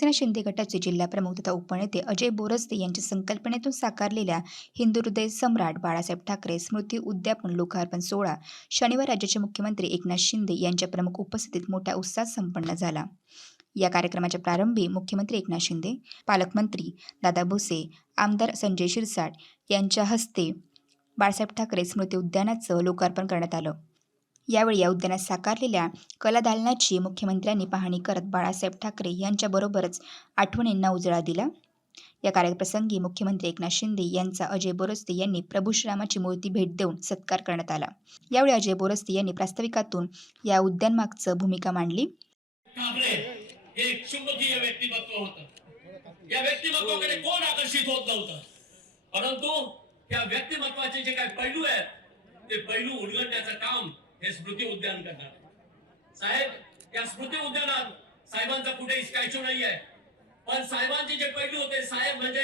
शिवसेना शिंदे गटाचे जिल्हाप्रमुख तथा उपनेते अजय बोरस्ते यांच्या संकल्पनेतून साकारलेल्या हिंदू हृदय सम्राट बाळासाहेब ठाकरे स्मृती उद्यापन लोकार्पण सोहळा शनिवार राज्याचे मुख्यमंत्री एकनाथ शिंदे यांच्या प्रमुख उपस्थितीत मोठ्या उत्साहात संपन्न झाला. या कार्यक्रमाच्या प्रारंभी मुख्यमंत्री एकनाथ शिंदे पालकमंत्री दादा भुसे आमदार संजय शिरसाट यांच्या हस्ते बाळासाहेब ठाकरे स्मृती उद्यानाचं लोकार्पण करण्यात आलं. यावेळी या उद्यानात साकारलेल्या कलादालनाची मुख्यमंत्र्यांनी पाहणी करत बाळासाहेब ठाकरे यांच्याबरोबरच आठवणींना उजळा दिला. या कार्यप्रसंगी मुख्यमंत्री एकनाथ शिंदे यांचा अजय बोरस्ते यांनी प्रभू श्रीरामाची मूर्ती भेट देऊन सत्कार करण्यात आला. यावेळी अजय बोरस्ते यांनी प्रास्ताविकातून या उद्यानमागचं भूमिका मांडली. या व्यक्तिमत्वाकडे कोण आकर्षित होत नव्हतं? परंतु त्या व्यक्तिमत्वाचे जे काही पैलू आहेत ते पैलू उलगडण्याचं काम हे स्मृती उद्यान करणार. साहेब या स्मृती उद्यानात साहेबांचा कुठेही स्टॅच्यू नाही आहे पण साहेबांचे जे पैलू होते साहेब म्हणजे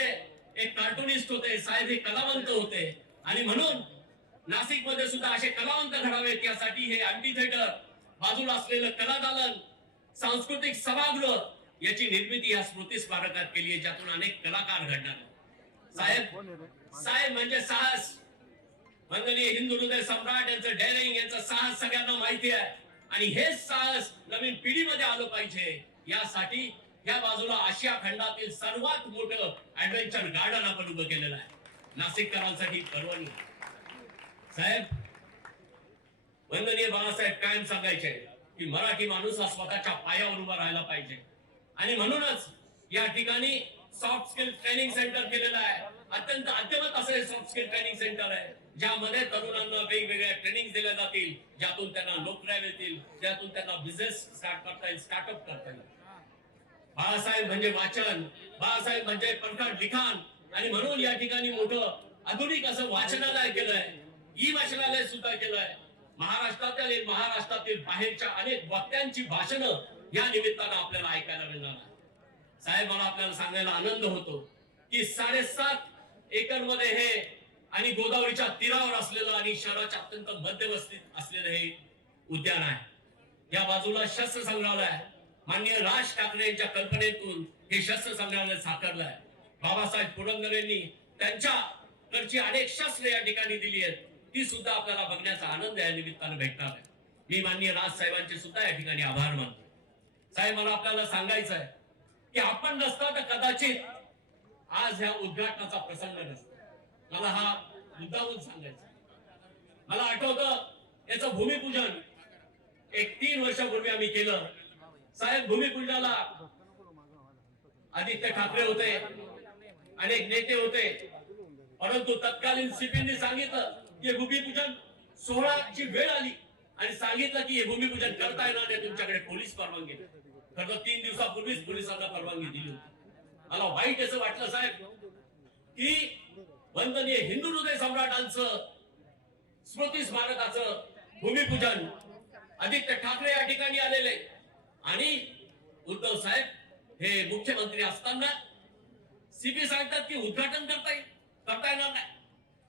एक कार्टुनिस्ट होते साहेब हे कलावंत होते. आणि म्हणून नाशिकमध्ये सुद्धा असे कलावंत घडावेत यासाठी हे अँटी थिएटर बाजूला असलेलं कला दालन सांस्कृतिक सभागृह याची निर्मिती या स्मृती स्मारकात केली आहे ज्यातून अनेक कलाकार घडणार. साहेब साहेब म्हणजे साहस. वंदनीय हिंदू हृदय सम्राट यांचं डेअरिंग यांचं साहस सगळ्यांना माहिती आहे. आणि हेच साहस नवीन पिढीमध्ये आलं पाहिजे. यासाठी या बाजूला आशिया खंडातील सर्वात मोठं ऍडव्हेंचर गार्डन आपण उभं केलेलं आहे. नाशिककरांसाठी परवानगी. साहेब वंदनीय बाळासाहेब कायम सांगायचे की मराठी माणूस हा स्वतःच्या पायावर उभा राहायला पाहिजे. आणि म्हणूनच या ठिकाणी सॉफ्ट स्किल ट्रेनिंग सेंटर केलेलं आहे. अत्यंत अद्ययावत असं सॉफ्ट स्किल ट्रेनिंग सेंटर आहे. ज्यामध्ये तरुणांना वेगवेगळ्या ट्रेनिंग दिल्या जातील ज्यातून त्यांना नोकऱ्या मिळतील ज्यातून त्यांना बिझनेस स्टार्ट करता येईल स्टार्टअप करता येईल. बाळासाहेब म्हणजे वाचन बाळासाहेब म्हणजे प्रखंड लिखाण. आणि म्हणून या ठिकाणी मोठं आधुनिक असं वाचनालय केलंय ई वाचनालय सुद्धा केलंय. महाराष्ट्रातील महाराष्ट्रातील बाहेरच्या अनेक वक्त्यांची भाषणं या निमित्तानं आपल्याला ऐकायला मिळणार आहे साहेब मला आपल्याला सांगायला आनंद होतो की साडेसात एकरमध्ये हे आणि गोदावरीच्या तीरावर असलेलं आणि शहराच्या अत्यंत मध्यवस्थित असलेलं हे उद्यान आहे. या बाजूला शस्त्र संग्रहालय आहे. माननीय राज ठाकरे यांच्या कल्पनेतून हे शस्त्र संग्रहालय साकारलं आहे. बाबासाहेब पुरंदर यांनी त्यांच्याकडची अनेक शस्त्र या ठिकाणी दिली आहेत. ती सुद्धा आपल्याला बघण्याचा आनंद या निमित्तानं भेटणार आहे. मी माननीय राज साहेबांचे सुद्धा या ठिकाणी आभार मानतो. साहेब मला आपल्याला सांगायचं आहे की आपण नसता तर कदाचित आज ह्या उद्घाटनाचा प्रसंग नसता. मला हा मुद्दामून सांगायचा मला आठवत याचं भूमिपूजन एक तीन वर्षापूर्वी आम्ही केलं. साहेब भूमिपूजनाला आदित्य ठाकरे होते अनेक नेते होते. परंतु तत्कालीन सीपींनी सांगितलं की भूमिपूजन सोहळाची वेळ आली आणि सांगितलं की हे भूमिपूजन करता येणार नाही तुमच्याकडे पोलीस परवानगी खरं तर तीन दिवसापूर्वीच पोलिसांना परवानगी दिली होती. मला वाईट असं वाटलं साहेब की वंदनीय हिंदू हृदय सम्राटांचं स्मृती स्मारकाचं भूमिपूजन आदित्य ठाकरे या ठिकाणी आलेले आणि उद्धव साहेब हे मुख्यमंत्री असताना सीपी सांगतात की उद्घाटन करता येईल करता येणार नाही.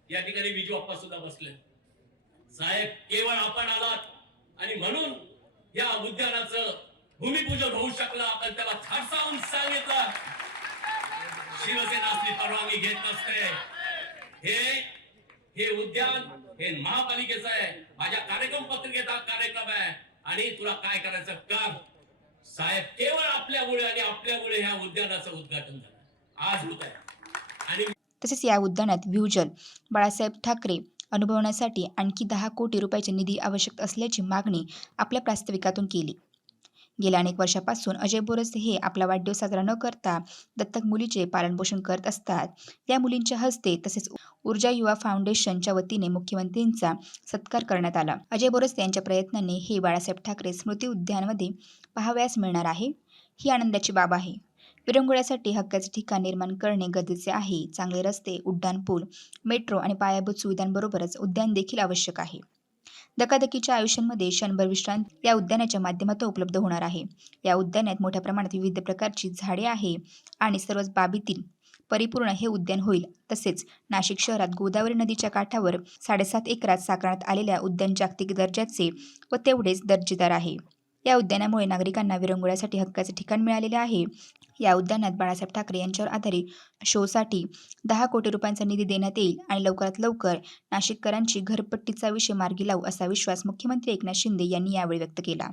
या ठिकाणी विजू अप्पा सुद्धा बसले. साहेब केवळ आपण आलात आणि म्हणून या उद्यानाचं भूमिपूजन होऊ शकलं आपण त्याला थाटसावून सांगितलं. शिवसेना असली परवानगी घेत नसते. हे हे उद्यान हे महापालिकेचं आहे. माझ्या कार्यक्रम पत्रिकेचा कार्यक्रम आहे. आणि तुला काय करायचं कर. साहेब केवळ आपल्यामुळे आणि आपल्यामुळे ह्या उद्यानाचं उद्घाटन झालं. आज होत आहे. आणि तसेच या उद्यानात व्ह्युजल बाळासाहेब ठाकरे अनुभवण्यासाठी आणखी दहा कोटी रुपयाचे निधी आवश्यक असल्याची मागणी आपल्या प्रास्ताविकातून केली. गेल्या अनेक वर्षापासून अजय बोरसे हे आपला वाढदिवस साजरा न करता दत्तक मुलीचे पालनपोषण करत असतात. या मुलींच्या हस्ते तसेच ऊर्जा युवा फाउंडेशनच्या वतीने मुख्यमंत्रींचा सत्कार करण्यात आला. अजय बोरसे यांच्या प्रयत्नांनी हे बाळासाहेब ठाकरे स्मृती उद्यानमध्ये पाहावयास मिळणार आहे. ही आनंदाची बाब आहे. विरंगुळ्यासाठी हक्काचे ठिकाण निर्माण करणे गरजेचे आहे. चांगले रस्ते उड्डाण पूल मेट्रो आणि पायाभूत सुविधांबरोबरच उद्यान देखील आवश्यक आहे. धकाधकीच्या आयुष्यांमध्ये क्षणभर विश्रांती या उद्यानाच्या माध्यमातून उपलब्ध होणार आहे. या उद्यानात मोठ्या प्रमाणात विविध प्रकारची झाडे आहे आणि सर्वच बाबीतील परिपूर्ण हे उद्यान होईल. तसेच नाशिक शहरात गोदावरी नदीच्या काठावर साडेसात एकरात साकारण्यात आलेल्या उद्यान जागतिक दर्जाचे व तेवढेच दर्जेदार आहे. या उद्यानामुळे नागरिकांना विरंगुळ्यासाठी हक्काचे ठिकाण मिळालेले आहे. या उद्यानात बाळासाहेब ठाकरे यांच्यावर आधारित शोसाठी दहा कोटी रुपयांचा निधी देण्यात येईल आणि लवकरात लवकर नाशिककरांची घरपट्टीचा विषय मार्गी लावू असा विश्वास मुख्यमंत्री एकनाथ शिंदे यांनी यावेळी व्यक्त केला.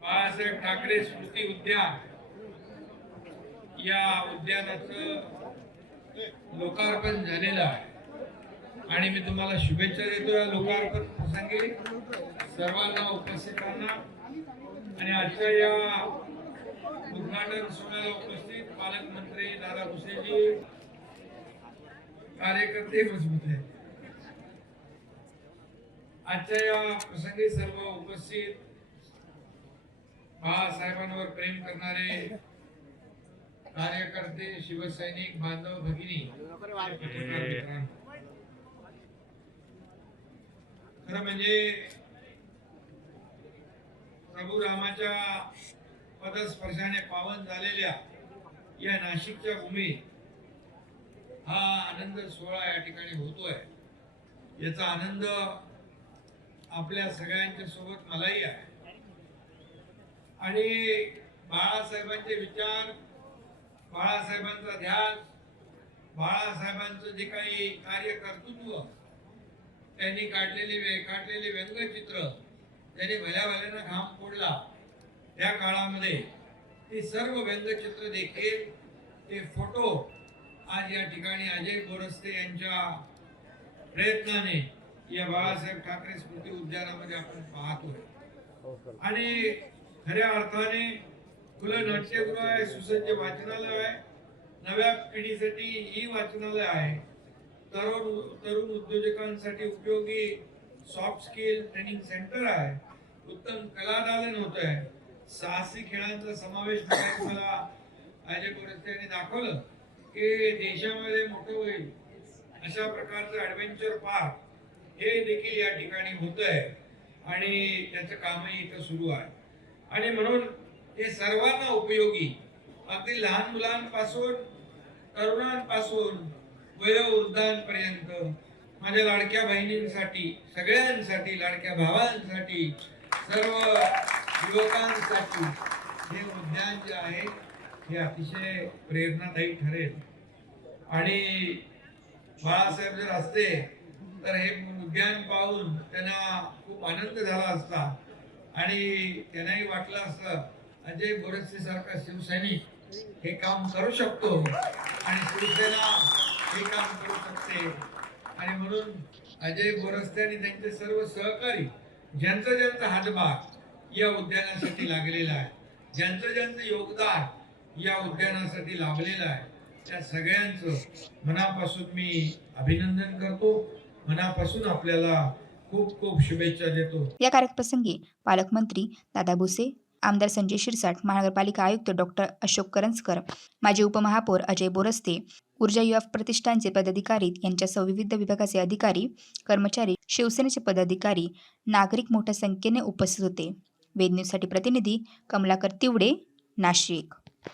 बाळासाहेब ठाकरे स्मृती उद्यान या उद्यानाचं लोकार्पण झालेलं आहे. आणि मी तुम्हाला शुभेच्छा देतो या लोकार्पण प्रसंगी. सर्वांना उपस्थितांना आणि आजच्या या उद्घाटन सोहळ्याला उपस्थित पालकमंत्री दादा भुसेजी कार्यकर्ते मजबूत आहेत. आजच्या या प्रसंगी सर्व उपस्थित बाळासाहेबांवर प्रेम करणारे कार्यकर्ते शिवसैनिक बांधव भगिनी खरं म्हणजे प्रभू रामाच्या पदस्पर्शाने पावन झालेल्या या नाशिकच्या भूमीत हा आनंद सोहळा या ठिकाणी होतोय. याचा आनंद आपल्या सगळ्यांच्या सोबत मलाही आहे. आणि बाळासाहेबांचे विचार बाळासाहेबांचा ध्यास बाळासाहेबांचं जे काही कार्य कर्तृत्व त्यांनी काढलेले काढलेले व्यंगचित्र त्यांनी भल्या भल्यानं घाम फोडला. त्या काळामध्ये ती सर्व व्यंगचित्र देखील ते फोटो आज या ठिकाणी अजय बोरस्ते यांच्या प्रयत्नाने या बाळासाहेब ठाकरे स्मृती उद्यानामध्ये आपण पाहतोय. आणि खऱ्या अर्थाने खुलं नाट्यगृह आहे सुसज्ज वाचनालय आहे. नव्या पिढीसाठी ही वाचनालय आहे. तरुण तरुण उद्योजकांसाठी उपयोगी सॉफ्ट स्किल ट्रेनिंग सेंटर आहे. उत्तम कलादालन होत आहे साहसी खेळांचा समावेश करायला मला अजय गोरस्ते यांनी दाखवलं की देशामध्ये मोठं होईल. अशा प्रकारचं ऍडव्हेंचर पार्क हे देखील या ठिकाणी होत आहे आणि त्याचं कामही इथं सुरू आहे. आणि म्हणून हे सर्वांना उपयोगी. अगदी लहान मुलांपासून तरुणांपासून वयोवृद्धांपर्यंत माझ्या लाडक्या बहिणींसाठी सगळ्यांसाठी लाडक्या भावांसाठी सर्व युवकांसाठी हे उद्यान जे आहे हे अतिशय प्रेरणादायी ठरेल. आणि बाळासाहेब जर असते तर हे उद्यान पाहून त्यांना खूप आनंद झाला असता. आणि त्यांनाही वाटलं असतं अजय बोरसे सारखा शिवसैनिक हे काम करू शकतो. आणि शिवसेना हे काम करू शकते. आणि म्हणून अजय बोरस्ते आणि त्यांचे सर्व सहकारी ज्यांचा ज्यांचा हातभाग या उद्यानासाठी लागलेला आहे ज्यांचं ज्यांचं योगदान या उद्यानासाठी लाभलेलं आहे त्या सगळ्यांचं मनापासून मी अभिनंदन करतो. मनापासून आपल्याला खूप खूप शुभेच्छा देतो. या कार्यप्रसंगी पालकमंत्री दादा भुसे आमदार संजय शिरसाट महानगरपालिका आयुक्त डॉक्टर अशोक करंजकर माजी उपमहापौर अजय बोरस्ते ऊर्जा युवा प्रतिष्ठानचे पदाधिकारी यांच्यासह विविध विभागाचे अधिकारी कर्मचारी शिवसेनेचे पदाधिकारी नागरिक मोठ्या संख्येने उपस्थित होते. वेद न्यूजसाठी प्रतिनिधी कमलाकर तिवडे नाशिक.